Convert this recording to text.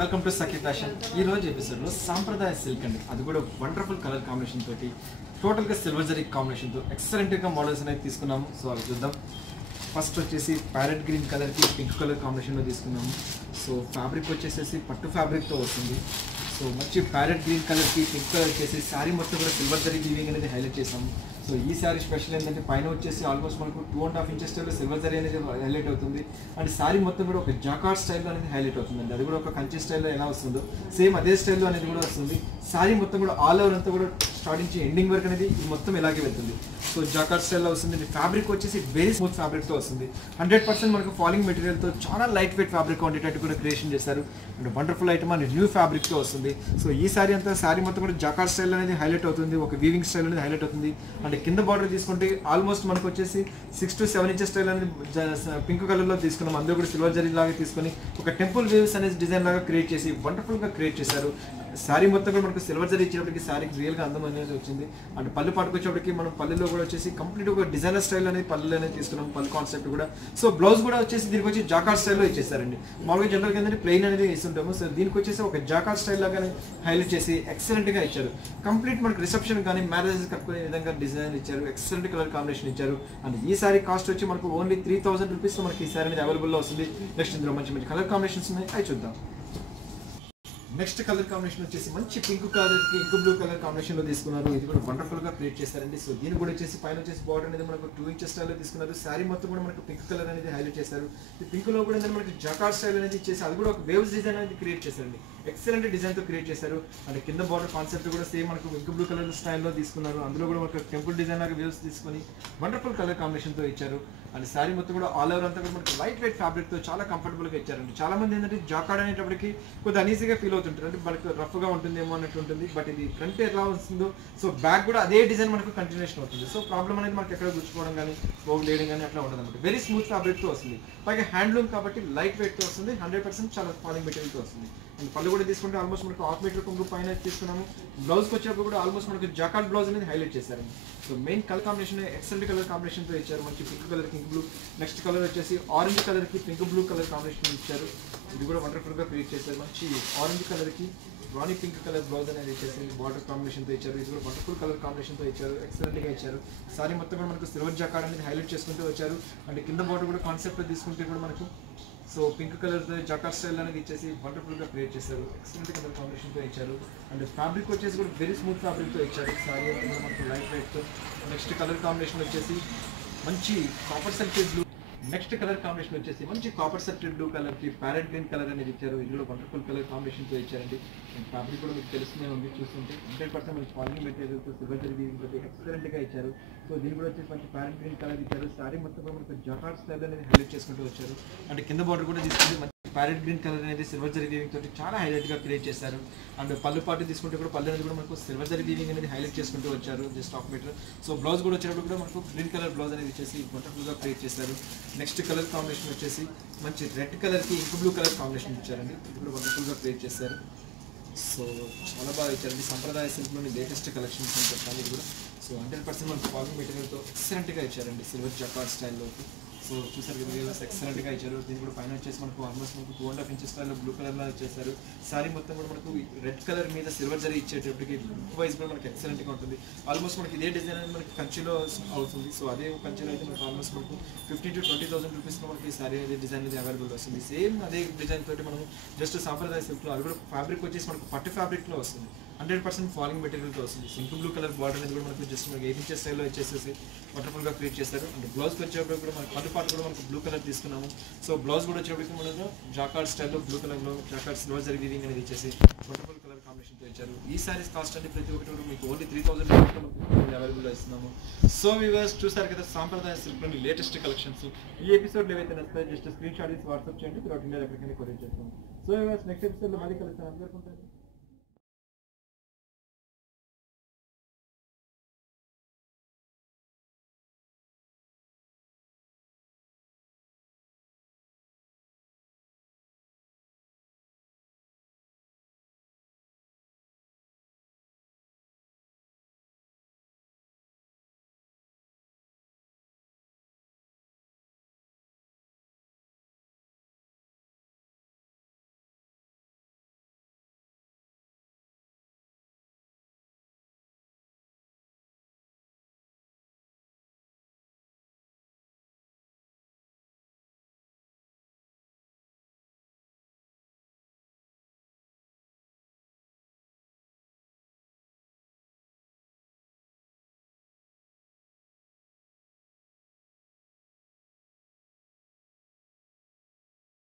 Welcome to Sakhi fashion. ఈ రోజు ఎపిసోడ్లో సాంప్రదాయ సిల్క్ అండి, అది కూడా వండర్ఫుల్ కలర్ కాంబినేషన్ తోటి టోటల్గా సిల్వర్ జరీ కాంబినేషన్తో ఎక్సలెంట్గా మోడల్స్ అనేది తీసుకున్నాము. సో అవి చూద్దాం. ఫస్ట్ వచ్చేసి ప్యారెట్ గ్రీన్ కలర్కి పింక్ కలర్ కాంబినేషన్లో తీసుకున్నాము. సో ఫ్యాబ్రిక్ వచ్చేసేసి పట్టు ఫ్యాబ్రిక్తో వస్తుంది. సో మంచి ప్యారెట్ గ్రీన్ కలర్కి పింక్ కలర్ వచ్చేసి శారీ మొత్తం కూడా సిల్వర్ జరీ వీవింగ్ అనేది హైలైట్ చేసాము. సో ఈ శారీ స్పెషల్ ఏంటంటే పైన వచ్చేసి ఆల్మోస్ట్ మనకు 2.5 ఇంచెస్ స్టైల్లో సిల్వర్ జరీ అనేది హైలైట్ అవుతుంది. అండ్ శారీ మొత్తం కూడా ఒక జాకార్డ్ స్టైల్లో అనేది హైలైట్ అవుతుందండి. అది కూడా ఒక కంచి స్టైల్లో ఎలా వస్తుందో సేమ్ అదే స్టైల్లో అనేది కూడా వస్తుంది. శారీ మొత్తం కూడా ఆల్ ఓవర్ అంతా కూడా స్టార్టింగ్ నుంచి ఎండింగ్ వరకు అనేది ఇది మొత్తం ఇలాగే వెళ్తుంది. సో జాకార్డ్ స్టైల్లో వస్తుంది. ఫ్యాబ్రిక్ వచ్చేసి వెరీ స్మూత్ ఫ్యాబ్రిక్తో వస్తుంది. 100% మనకు ఫాలింగ్ మెటీరియల్తో చాలా లైట్ వెయిట్ ఫ్యాబ్రిక్ ఉండేటట్టు కూడా క్రియేషన్ చేస్తారు. And wonderful item and new ఫ్యాబ్రిక్తో వస్తుంది. సో ఈ శారీ అంతా శారీ మొత్తం కూడా జాకార్డ్ స్టైల్ అనేది హైలైట్ అవుతుంది. ఒక వీవింగ్ స్టైల్ అనేది హైలైట్ అవుతుంది. అండ్ కింద బార్డర్ తీసుకుంటే ఆల్మోస్ట్ మనకు వచ్చేసి 6 to 7 ఇంచెస్ స్టైల్ అనేది పింక్ కలర్లో తీసుకున్నాం. అందరూ కూడా సిల్వర్ జరీ లాగా తీసుకొని ఒక టెంపుల్ వేవ్స్ అనేది డిజైన్ లాగా క్రియేట్ చేసి వండర్ఫుల్గా క్రియేట్ చేశారు. శారీ మొత్తం కూడా మనకు సిల్వర్ జరీ ఇచ్చేటప్పటికి శారీకి రియల్గా అందం అనేది వచ్చింది. అండ్ పళ్ళు పాటుకొచ్చేటప్పటికి మనం పళ్ళులో కూడా వచ్చేసి కంప్లీట్ ఒక డిజైనర్ స్టైల్ అనేది పళ్ళు అనేది తీసుకున్నాం. పళ్ళు కాన్సెప్ట్ కూడా. సో బ్లౌజ్ కూడా వచ్చేసి దీనికి వచ్చి జాకార్డ్ స్టైల్లో ఇచ్చేసారండి. మామూలుగా జనరల్గా ఏంటంటే ప్లెయిన్ అనేది ఇస్తుంటాము. సో దీనికి వచ్చేసి ఒక జాకార్డ్ స్టైల్ లాగానే హైలైట్ చేసి ఎక్సలెంట్గా ఇచ్చారు. కంప్లీట్ మనకు రిసెప్షన్ కానీ మ్యారేజెస్ కట్టుకునే విధంగా డిజైన్ ఇచ్చారు. ఎక్సలెంట్ కలర్ కాంబినేషన్ ఇచ్చారు. అండ్ ఈ సారీ కాస్ట్ వచ్చి మనకు ఓన్లీ 3000 రూపీస్లో మనకి ఈ సారీ అనేది అవైలబుల్లో వస్తుంది. నెక్స్ట్ ఇందులో మంచి మంచి కలర్ కాంబినేషన్స్ ఉన్నాయి, అవి చూద్దాం. నెక్స్ట్ కలర్ కాంబినేషన్ వచ్చేసి మంచి పింక్ కలర్కి ఇంక్ బ్లూ కలర్ కాంబినేషన్లో తీసుకున్నారు. ఇది కూడా వండర్ఫుల్గా క్రియేట్ చేశారండి. సో దీని కూడా వచ్చేసి పైన వచ్చేసి బార్డర్ అనేది మనకు 2 ఇంచెస్ స్టైల్లో తీసుకున్నారు. శారీ మొత్తం కూడా మనకు పింక్ కలర్ అనేది హైలైట్ చేశారు. ఈ పింక్లో కూడా మనకి జాకార్డ్ స్టైల్ అనేది ఇచ్చేసి అది కూడా ఒక వేవ్స్ డిజైన్ అనేది క్రియేట్ చేశారండి. ఎక్సలెంట్ డిజైన్తో క్రియేట్ చేశారు. అండ్ కింద బార్డర్ కాన్సెప్ట్ కూడా సేమ్ మనకు ఇంక్ బ్లూ కలర్ స్టైల్లో తీసుకున్నారు. అందులో కూడా మనకు టెంపుల్ డిజైన్ లాగా వేవ్స్ తీసుకొని వండర్ఫుల్ కలర్ కాంబినేషన్తో ఇచ్చారు. అండ్ శారీ మొత్తం కూడా ఆల్ ఓవర్ అంతా కూడా మనకి లైట్ వెయిట్ ఫ్యాబ్రిక్తో చాలా కంఫర్టబుల్గా ఇచ్చారండి. చాలా మంది ఏంటంటే జాకార్డ్ అనేటప్పటికి కొద్దిగా అనీజీగా ఫీల్ అవుతుంటారు, అంటే మనకు రఫ్గా ఉంటుందేమో అన్నట్టు ఉంటుంది. బట్ ఇది ఫ్రంట్ ఎలా వస్తుందో సో బ్యాక్ కూడా అదే డిజైన్ మనకు కంటిన్యూషన్ అవుతుంది. సో ప్రాబ్లం అనేది మనకి ఎక్కడ గుచ్చుకోవడం కానీ స్మోక్ లేయడం కానీ అట్లా ఉండదు అనమాట. వెరీ స్మూత్ ఫ్యాబ్రిక్తో వస్తుంది. పైగా హ్యాండ్లూమ్ కాబట్టి లైట్ వెయిట్తో వస్తుంది. 100% చాలా ఫాలింగ్ మెటీరియల్తో వస్తుంది. అండ్ పళ్ళు కూడా తీసుకుంటే ఆల్మోస్ట్ మనకు 1/2 మీటర్ కొంగు పైన తీసుకున్నాము. బ్లౌజ్కి వచ్చేటప్పుడు కూడా ఆల్మోస్ట్ మనకు జాకార్డ్ బ్లౌజ్ అనేది హైలైట్ చేశారండి. So main colour combination excellent colour కాంబినేషన్తో ఇచ్చారు. మంచి pink colour pink blue, next colour వచ్చేసి ఆరెంజ్ కలర్కి పింక్ బ్లూ కలర్ కాంబినేషన్ ఇచ్చారు. ఇది కూడా వండర్ఫుల్గా క్రియేట్ చేశారు. మంచి ఆరెంజ్ కలర్కి రాణి పింక్ కలర్ బ్లౌజ్ అనేది ఇచ్చేసి బార్డర్ కాంబినేషన్తో ఇచ్చారు. ఇది కూడా వండర్ఫుల్ కలర్ కాంబినేషన్తో ఇచ్చారు. ఎక్సలెంట్గా ఇచ్చారు. సారీ మొత్తం కూడా మనకు సిల్వర్ జాకార్డ్ అనేది హైలైట్ చేసుకుంటూ వచ్చారు. అండ్ కింద బార్డర్ కూడా కాన్సెప్ట్ తీసుకుంటే కూడా మనకు so pink colour jacquard style అనేది ఇచ్చేసి వండర్ఫుల్గా క్రియేట్ చేశారు. ఎక్సలెంట్ కలర్ కాంబినేషన్తో ఇచ్చారు. అండ్ ఫ్యాబ్రిక్ వచ్చేసి కూడా వెరీ స్మూత్ ఫ్యాబ్రిక్తో ఇచ్చారు. సారీ అనేది మనకు లైట్ వెయిట్తో. నెక్స్ట్ కలర్ కాంబినేషన్ వచ్చేసి మంచి copper sulphate blue. Next colour combination వచ్చేసి మంచి కాపర్ సల్ఫేట్ బ్లూ కలర్కి ప్యారెట్ గ్రీన్ కలర్ అనేది ఇచ్చారు. ఇది కూడా వండర్ఫుల్ కలర్ కాంబినేషన్తో ఇచ్చారండి. ఫ్యాబ్రిక్ కూడా మీకు తెలుస్తూనే ఉంది చూస్తుంటే. 100% మనకి ఫాలింగ్ మెటీరియల్తో సిల్వర్ జరీ వీవింగ్ తోటి ఎక్సలెంట్గా ఇచ్చారు. సో దీని కూడా వచ్చేసి మంచి ప్యారెట్ గ్రీన్ కలర్ ఇచ్చారు. సారీ మొత్తం కూడా మనకు జాకార్డ్ స్టైల్ అనేది హైలైట్ చేసుకుంటూ వచ్చారు. అండ్ కింద బార్డర్ కూడా తీసుకుంటే మంచి ప్యారెట్ గ్రీన్ కలర్ అనేది సిల్వర్ జరీ వీవింగ్ తోటి చాలా హైలైట్గా క్రియేట్ చేశారు. అండ్ పళ్ళు పాటు తీసుకుంటే కూడా పళ్ళు అనేది కూడా మనకు సిల్వర్ జరీ వీవింగ్ అనేది హైలైట్ చేసుకుంటూ వచ్చారు. Just 1/2 metre. సో బ్లౌజ్ కూడా వచ్చేటప్పుడు కూడా మనకు గ్రీన్ కలర్ బ్లౌజ్ అనేది ఇచ్చేసి వండర్ఫుల్గా క్రియేట్ చేశారు. నెక్స్ట్ కలర్ కాంబినేషన్ వచ్చేసి మంచి రెడ్ కలర్కి ఇంక్ బ్లూ కలర్ కాంబినేషన్ ఇచ్చారండి. ఇది కూడా వండర్ఫుల్గా క్రియేట్ చేశారు. సో చాలా బాగా ఇచ్చారండి. సంప్రదాయ సిల్క్లోని లేటెస్ట్ కలెక్షన్స్ అని చెప్పాలి. ఇది కూడా సో 100% మనకు ఫాలింగ్ మెటీరియల్తో ఎక్సలెంట్గా ఇచ్చారండి సిల్వర్ జాకార్డ్ స్టైల్లోకి. సో చూసారు కదా ఎక్సలెంట్గా ఇచ్చారు. దీని కూడా పైన వచ్చేసి మనకు ఆల్మోస్ట్ మనకు 2.5 ఇంచెస్ స్టైల్లో బ్లూ కలర్లో ఇచ్చేసారు. సారీ మొత్తం కూడా మనకు రెడ్ కలర్ మీద సిల్వర్ జరీ ఇచ్చేటప్పటికి లుక్ వైజ్ కూడా మనకి ఎక్సలెంట్గా ఉంటుంది. ఆల్మోస్ట్ మనకి ఇదే డిజైన్ అనేది మనకి కంచిలో అవుతుంది. సో అదే కంచిలో అయితే మనకు ఆల్మోస్ట్ మనకు 15,000 to 20,000 రూపీస్లో మనకి ఈ సారీ అనేది డిజైన్ అనేది అవైలబుల్ వస్తుంది. సేమ్ అదే డిజైన్ తోటి మనం జస్ట్ సాంప్రదాయ సిల్క్లో అది కూడా ఫ్యాబ్రిక్ వచ్చేసి మనకు పట్టు ఫ్యాబ్రిక్లో వస్తుంది. 100% ఫాలింగ్ మెటీరియల్తో వస్తుంది. సింక్ బ్లూ కలర్ బార్డర్ అనేది కూడా మనకు జస్ట్ మనకి 8 ఇంచెస్ స్టైల్లో ఇచ్చేసేసి వండర్ఫుల్గా క్రియేట్ చేస్తారు. అండ్ బ్లౌజ్కి వచ్చేటప్పుడు కూడా మనకు పళ్ళు పాటు కూడా మనకు బ్లూ కలర్ తీసుకున్నాము. సో బ్లౌజ్ కూడా వచ్చేటప్పటికి మనకు జాకార్డ్ స్టైల్లో బ్లూ కలర్లో జాకార్డ్ సిల్వర్ జరీ వీవింగ్ అనేది ఇచ్చేసి వండర్ఫుల్ కలర్ కాంబినేషన్తో ఇచ్చారు. ఈ సారీస్ కాస్ట్ అంటే ప్రతి ఒక్కటి కూడా మీకు ఓన్లీ 3000 రూపీస్ అవైలబుల్లో ఇస్తున్నాము. సో వ్యూవర్స్ చూసారు కదా సాంప్రదాయ సిల్క్లోని లేటెస్ట్ కలెక్షన్స్. ఈ ఎపిసోడ్లో ఏవైతే నచ్చుతాయో జస్ట్ స్క్రీన్ షాట్ ఇచ్చి వాట్సాప్ చేయండి. త్రూఅవుట్ ఇండియా ఎక్కడికైనా కొరియర్ చేస్తాము. సో వ్యూవర్స్ నెక్స్ట్ ఎపిసోడ్లో మళ్ళీ కలుస్తాను. అందరికీ